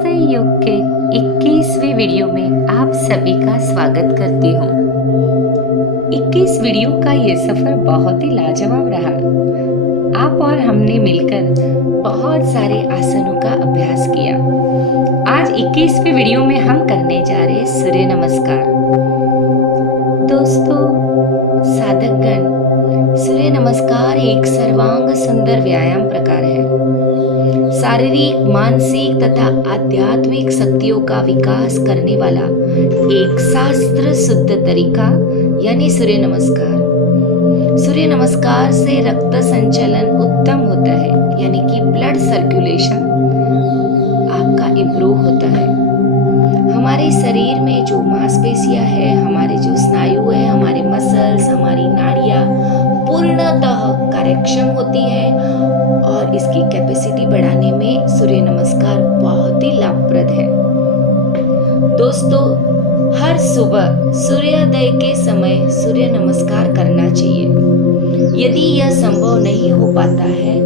नमस्ते योग के 21वें वीडियो में आप सभी का स्वागत करती हूँ। 21 वीडियो का ये सफर बहुत ही लाजवाब रहा। आप और हमने मिलकर बहुत सारे आसनों का अभ्यास किया। आज 21वें वीडियो में हम करने जा रहे सूर्य नमस्कार। दोस्तों साधकगण, सूर्य नमस्कार एक सर्वांग सुंदर व्यायाम प्रकार है। शारीरिक, मानसिक तथा आध्यात्मिक शक्तियों का विकास करने वाला एक शास्त्र शुद्ध तरीका यानी सूर्य नमस्कार। सूर्य नमस्कार से रक्त संचलन उत्तम होता है, यानी कि ब्लड सर्कुलेशन आपका इम्प्रूव होता है। हमारे शरीर में जो मांसपेशियां है, हमारे जो स्नायु है, हमारे मसल्स, हमारी नाड़ियां पूर्णतः कार्यक्षम होती है और इसकी कैपेसिटी बढ़ाने में सूर्य नमस्कार बहुत ही लाभप्रद है। दोस्तों, हर सुबह सूर्योदय के समय सूर्य नमस्कार करना चाहिए। यदि यह संभव नहीं हो पाता है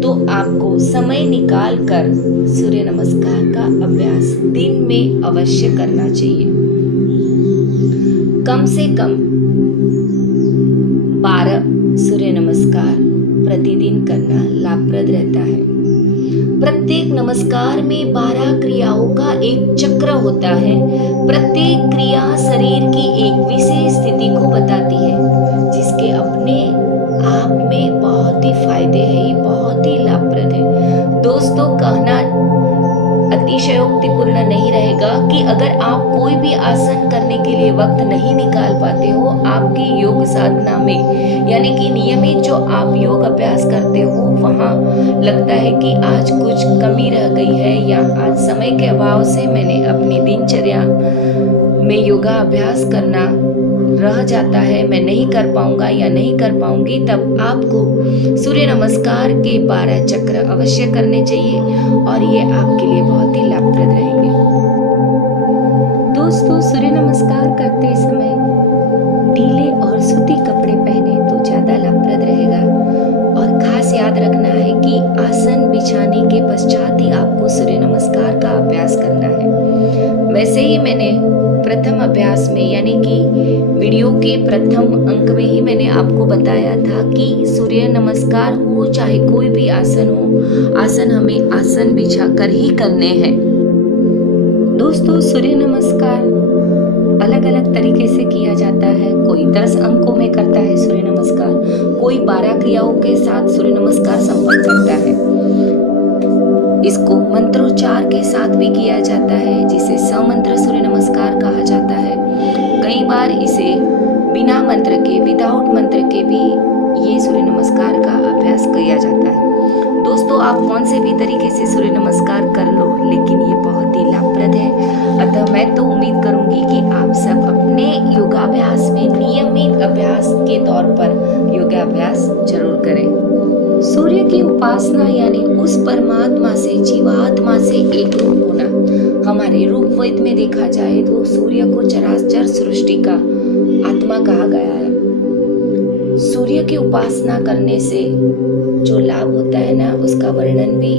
तो आपको समय निकाल कर सूर्य नमस्कार का अभ्यास दिन में अवश्य करना चाहिए। कम से कम 12 सूर्य नमस्कार प्रतिदिन करना लाभप्रद रहता है। प्रत्येक नमस्कार में 12 क्रियाओं का एक चक्र होता है। प्रत्येक क्रिया शरीर की एक विशेष स्थिति को बताती है, जिसके अपने आप में बहुत ही फायदे हैं। ये बहुत ही लाभप्रद है। दोस्तों, कहना अतिशयोक्तिपूर्ण नहीं रहेगा कि अगर आप कोई भी आसन करने के लिए वक्त नहीं निकाल पाते हो, आपकी योग साधना में यानी कि नियमित जो आप योग अभ्यास करते हो वहाँ लगता है कि आज कुछ कमी रह गई है या आज समय के अभाव से मैंने अपनी दिनचर्या में योगा अभ्यास करना रह जाता है, मैं नहीं कर पाऊंगा या नहीं कर पाऊंगी, तब आपको सूर्य नमस्कार के 12 चक्र अवश्य करने चाहिए और ये आपके लिए बहुत ही लाभप्रद रहेंगे। दोस्तों, सूर्य नमस्कार करते समय ढीले और सूती कपड़े पहने तो ज़्यादा लाभप्रद रहेगा और खास याद रखना है कि आसन बिछाने के पश्चात ही आपको सूर्य नमस्कार का अभ्यास करना है। वैसे ही मैंने प्रथम अभ्यास में यानी कि वीडियो के प्रथम अंक में ही मैंने आपको बताया था कि सूर्य नमस्कार हो चाहे कोई भी आसन हो, आसन हमें आसन बिछा कर ही करने हैं। दोस्तों, सूर्य नमस्कार अलग अलग तरीके से किया जाता है। कोई 10 अंकों में करता है सूर्य नमस्कार, कोई 12 क्रियाओं के साथ सूर्य नमस्कार संपन्न करता है। इसको मंत्रोच्चार के साथ भी किया जाता है, जिसे समंत्र सूर्य नमस्कार कहा जाता है। कई बार इसे बिना मंत्र के, विदाउट मंत्र के भी ये सूर्य नमस्कार का अभ्यास किया जाता है। दोस्तों, आप कौन से भी तरीके से सूर्य नमस्कार कर लो, लेकिन ये बहुत ही लाभप्रद है। अतः मैं तो उम्मीद करूंगी कि आप सब अपने योगाभ्यास में नियमित अभ्यास के तौर पर योगाभ्यास जरूर करें। सूर्य की उपासना यानी उस परमात्मा से, जीवात्मा से एक रूप होना। हमारे रूपवेद में देखा जाए तो सूर्य को चराचर सृष्टि का आत्मा कहा गया है। सूर्य की उपासना करने से जो लाभ होता है ना, उसका वर्णन भी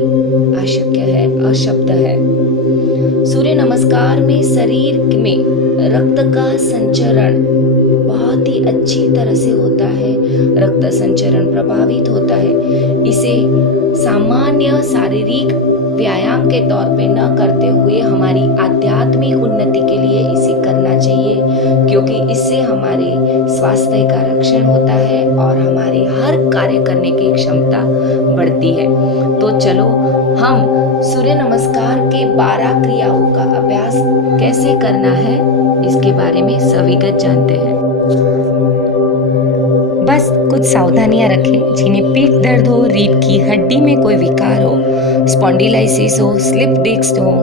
अशक्य है, अशब्द है। सूर्य नमस्कार में शरीर में रक्त का संचरण बहुत ही अच्छी तरह से होता है। रक्त संचरण प्रभावित होता है। इसे सामान्य शारीरिक व्यायाम के तौर पे न करते हुए हमारी आध्यात्मिक उन्नति के लिए इसे करना चाहिए, क्योंकि इससे हमारे स्वास्थ्य का रक्षण होता है और हमारे हर कार्य करने की क्षमता बढ़ती है। तो चलो हम सूर्य नमस्कार के 12 क्रियाओं का अभ्यास कैसे करना है इसके बारे में सविगत जानते हैं। बस कुछ सावधानियां रखें, जिन्हें पीठ दर्द हो, रीढ़ की हड्डी में कोई विकार हो, स्पॉन्डिलाइसिस हो, स्लिप डिस्क हो,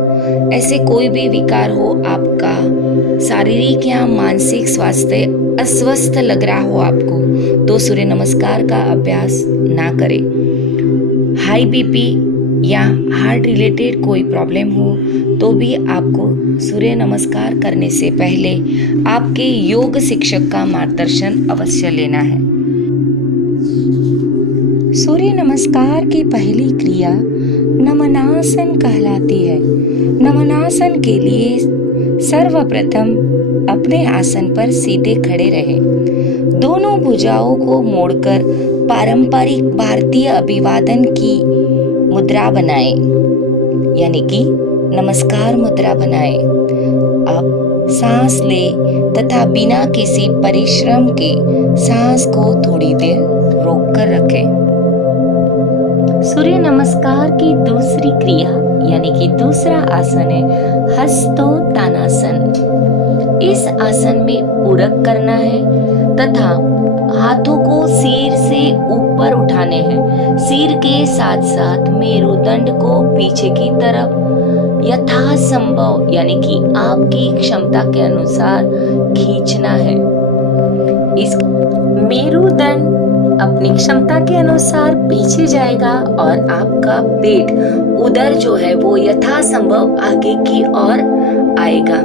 ऐसे कोई भी विकार हो, आपका शारीरिक या मानसिक स्वास्थ्य अस्वस्थ लग रहा हो आपको, तो सूर्य नमस्कार का अभ्यास ना करें। हाई बीपी या हार्ट रिलेटेड कोई प्रॉब्लम हो तो भी आपको सूर्य नमस्कार करने से पहले आपके योग शिक्षक का मार्गदर्शन अवश्य लेना है। सूर्य नमस्कार की पहली क्रिया नमनासन कहलाती है। नमनासन के लिए सर्वप्रथम अपने आसन पर सीधे खड़े रहें। दोनों भुजाओं को मोड़कर पारंपरिक भारतीय अभिवादन की मुद्रा बनाएं, यानी कि नमस्कार मुद्रा बनाएं। अब सांस लें तथा बिना किसी परिश्रम के सांस को थोड़ी देर रोककर रखें। सूर्य नमस्कार की दूसरी क्रिया यानी कि दूसरा आसन है हस्तोत्तानासन। इस आसन में पूरक करना है तथा हाथों को सिर से ऊपर उठाने हैं। सिर के साथ साथ मेरुदंड को पीछे की तरफ यथासंभव यानी कि आपकी क्षमता के अनुसार खींचना है। इस मेरुदंड अपनी क्षमता के अनुसार पीछे जाएगा और आपका पेट उदर जो है वो यथासंभव आगे की ओर आएगा।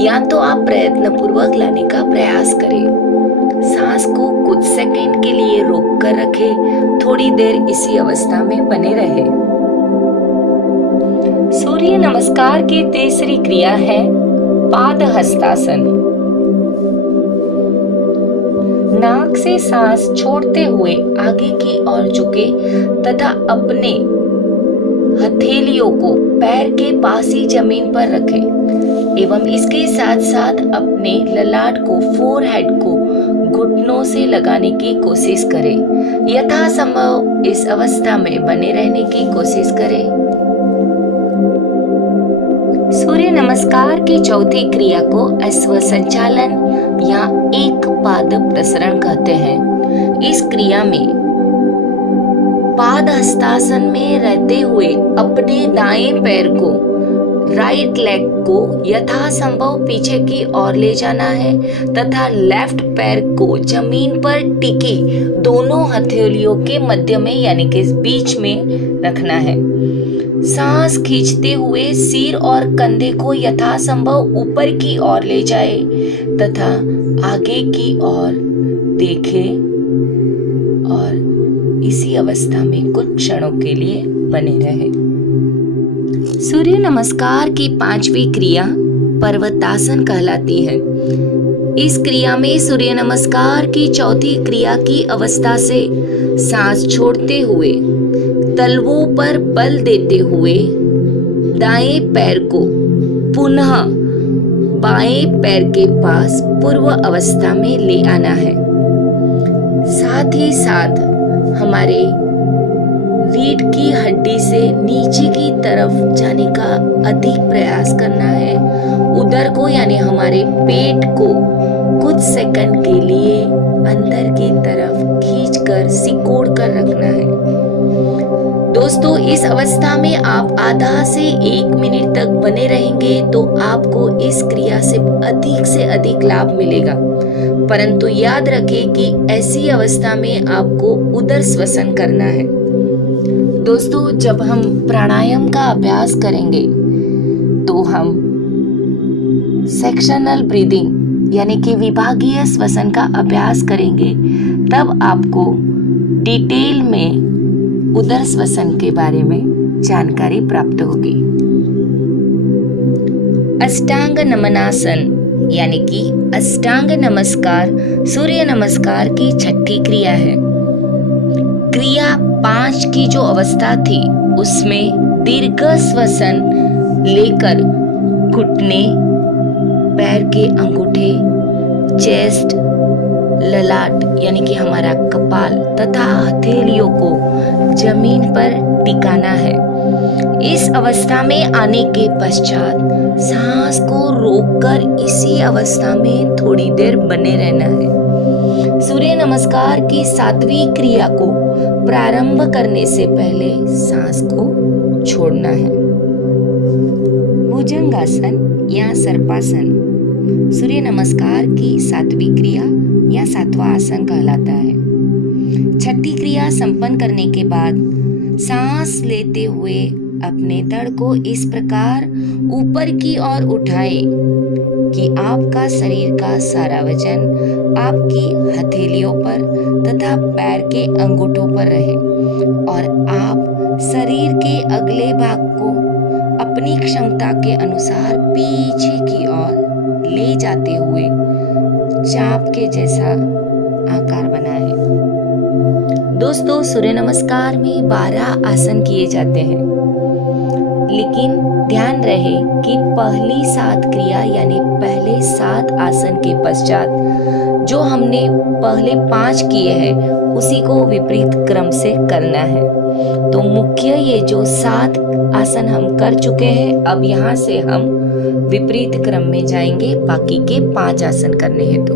या तो आप प्रयत्न पूर्वक लाने का प्रयास करें। सांस को कुछ सेकंड के लिए रोक कर रखें। थोड़ी देर इसी अवस्था में बने रहे। सूर्य नमस्कार की तीसरी क्रिया है पादहस्तासन। नाक से सांस छोड़ते हुए आगे की ओर झुके तथा अपने हथेलियों को पैर के पास ही जमीन पर रखें एवं इसके साथ साथ अपने ललाट को फोरहेड को घुटनों से लगाने की कोशिश करें। यथासंभव इस अवस्था में बने रहने की कोशिश करें। सूर्य नमस्कार की चौथी क्रिया को अश्व संचालन या एक पाद प्रसरण कहते हैं। इस क्रिया में पादहस्तासन में रहते हुए अपने दाएं पैर को राइट लेग को यथासंभव पीछे की ओर ले जाना है तथा लेफ्ट पैर को जमीन पर टिके दोनों हथेलियों के मध्य में यानी कि बीच में रखना है। सांस खींचते हुए सिर और कंधे को यथासंभव ऊपर की ओर ले जाए तथा आगे की ओर देखें और इसी अवस्था में कुछ क्षणों के लिए बने रहे। सूर्य नमस्कार की पांचवी क्रिया पर्वतासन कहलाती है। इस क्रिया में सूर्य नमस्कार की चौथी क्रिया की अवस्था से सांस छोड़ते हुए तलवों पर बल देते हुए दाएं पैर को पुनः बाएं पैर के पास पूर्व अवस्था में ले आना है। साथ ही साथ हमारे रीढ़ की हड्डी से नीचे की तरफ जाने का अधिक प्रयास करना है। उदर को यानी हमारे पेट को कुछ सेकंड के लिए अंदर की तरफ खींचकर सिकोड़ कर रखना है। दोस्तों, इस अवस्था में आप आधा से 1 मिनट तक बने रहेंगे तो आपको इस क्रिया से अधिक लाभ मिलेगा। परंतु याद रखें कि ऐसी अवस्था में आपको उदर श्वसन करना है। दोस्तों, जब हम प्राणायाम का अभ्यास करेंगे तो हम सेक्शनल ब्रीदिंग यानी कि विभागीय श्वसन का अभ्यास करेंगे, तब आपको डिटेल में उदर श्वसन के बारे में जानकारी प्राप्त होगी। अष्टांग नमनासन यानी कि अष्टांग नमस्कार सूर्य नमस्कार की छठी क्रिया है। क्रिया 5 की जो अवस्था थी उसमें दीर्घ श्वसन लेकर घुटने, पैर के अंगूठे, चेस्ट, ललाट यानी कि हमारा कपाल तथा हथेलियों को जमीन पर टिकाना है। इस अवस्था में आने के पश्चात सांस को रोककर इसी अवस्था में थोड़ी देर बने रहना है। सूर्य नमस्कार की 7वीं क्रिया को प्रारंभ करने से पहले सांस को छोड़ना है। भुजंगासन या सर्पासन सूर्य नमस्कार की 7वीं क्रिया या 7वां आसन कहलाता है। छठी क्रिया संपन्न करने के बाद सांस लेते हुए अपने धड़ को इस प्रकार ऊपर की ओर उठाए कि आपका शरीर का सारा वजन आपकी हथेलियों पर तथा पैर के अंगूठों पर रहे और आप शरीर के अगले भाग को अपनी क्षमता के अनुसार पीछे की ओर ले जाते हुए चाप के जैसा आकार बनाएं। दोस्तों, सूर्य नमस्कार में 12 आसन किए जाते हैं, लेकिन ध्यान रहे कि पहली 7 क्रिया यानी पहले 7 आसन के पश्चात जो हमने पहले 5 किए हैं उसी को विपरीत क्रम से करना है। तो मुख्य ये जो 7 आसन हम कर चुके हैं, अब यहाँ से हम विपरीत क्रम में जाएंगे बाकी के 5 आसन करने हेतु।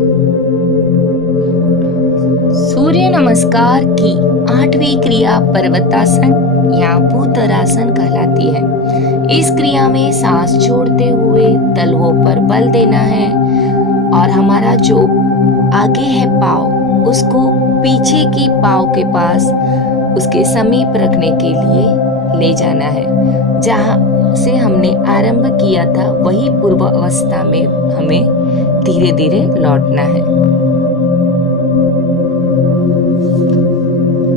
सूर्य नमस्कार की 8वीं क्रिया पर्वतासन या भूतरासन कहलाती है। इस क्रिया में सांस छोड़ते हुए तलवों पर बल देना है और हमारा जो आगे है पाँव उसको पीछे की पाँव के पास उसके समीप रखने के लिए ले जाना है। जहाँ से हमने आरंभ किया था वही पूर्व अवस्था में हमें धीरे धीरे लौटना है।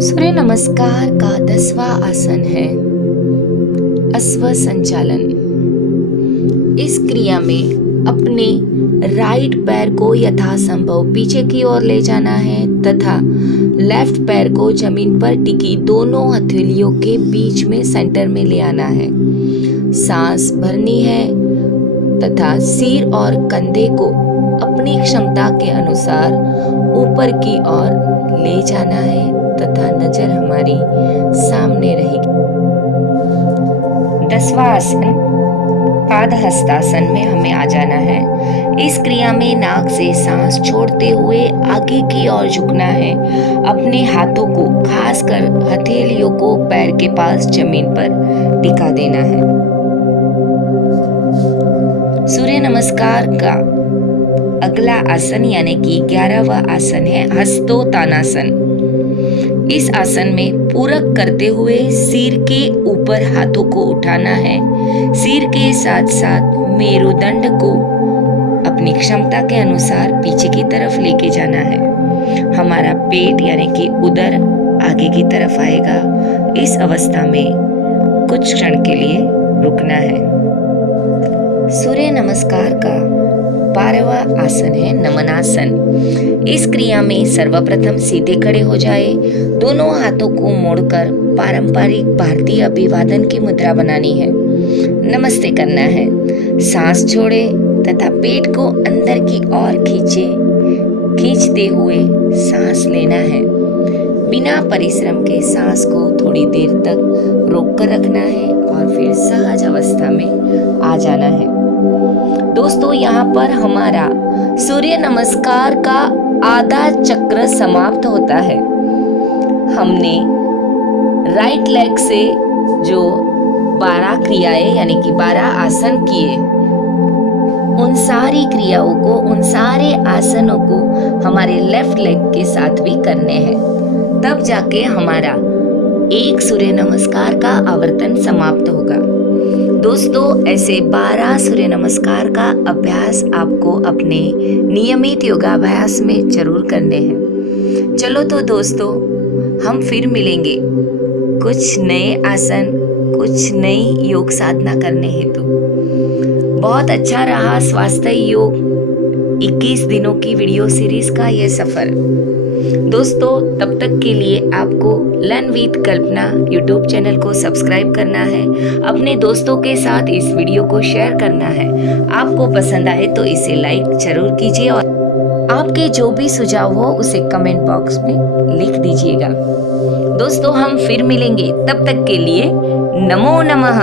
सूर्य नमस्कार का 10वां आसन है अश्व संचालन। इस क्रिया में अपने राइट पैर को यथासंभव पीछे की ओर ले जाना है तथा लेफ्ट पैर को जमीन पर टिकी दोनों हथेलियों के बीच में सेंटर में ले आना है। सांस भरनी है तथा सिर और कंधे को अपनी क्षमता के अनुसार ऊपर की ओर ले जाना है तथा नजर हमारी सामने रहेगी। 10वां आसन पादहस्तासन में हमें आ जाना है। इस क्रिया में नाक से सांस छोड़ते हुए आगे की ओर झुकना है। अपने हाथों को खासकर हथेलियों को पैर के पास जमीन पर टिका देना है। सूर्य नमस्कार का अगला आसन यानी कि 11वां आसन है हस्तोत्तानासन। इस आसन में पूरक करते हुए सिर के ऊपर हाथों को उठाना है। सिर के साथ साथ मेरुदंड को अपनी क्षमता के अनुसार पीछे की तरफ लेके जाना है। हमारा पेट यानी कि उदर आगे की तरफ आएगा। इस अवस्था में कुछ क्षण के लिए रुकना है। सूर्य नमस्कार का 12वां आसन है नमनासन। इस क्रिया में सर्वप्रथम सीधे खड़े हो जाए, दोनों हाथों को मोड़कर पारंपरिक भारतीय अभिवादन की मुद्रा बनानी है। नमस्ते करना है। सांस छोड़े तथा पेट को अंदर की ओर खींचते हुए सांस लेना है। बिना परिश्रम के सांस को थोड़ी देर तक रोक कर रखना है और फिर सहज अवस्था में आ जाना है। दोस्तों, यहाँ पर हमारा सूर्य नमस्कार का आधा चक्र समाप्त होता है। हमने राइट लेग से जो 12 क्रियाएं यानी कि 12 आसन किए, उन सारी क्रियाओं को, उन सारे आसनों को हमारे लेफ्ट लेग के साथ भी करने हैं। तब जाके हमारा एक सूर्य नमस्कार का आवर्तन समाप्त होगा। दोस्तों, ऐसे 12 सूर्य नमस्कार का अभ्यास आपको अपने नियमित योगाभ्यास में जरूर करने हैं। चलो तो दोस्तों, हम फिर मिलेंगे कुछ नए आसन, कुछ नई योग साधना करने हेतु। बहुत अच्छा रहा स्वास्थ्य योग 21 दिनों की वीडियो सीरीज का ये सफर। दोस्तों, तब तक के लिए आपको learn with Kalpana YouTube channel को सब्सक्राइब करना है, अपने दोस्तों के साथ इस वीडियो को शेयर करना है। आपको पसंद आए तो इसे लाइक जरूर कीजिए और आपके जो भी सुझाव हो उसे कमेंट बॉक्स में लिख दीजिएगा। दोस्तों, हम फिर मिलेंगे, तब तक के लिए नमो नमः।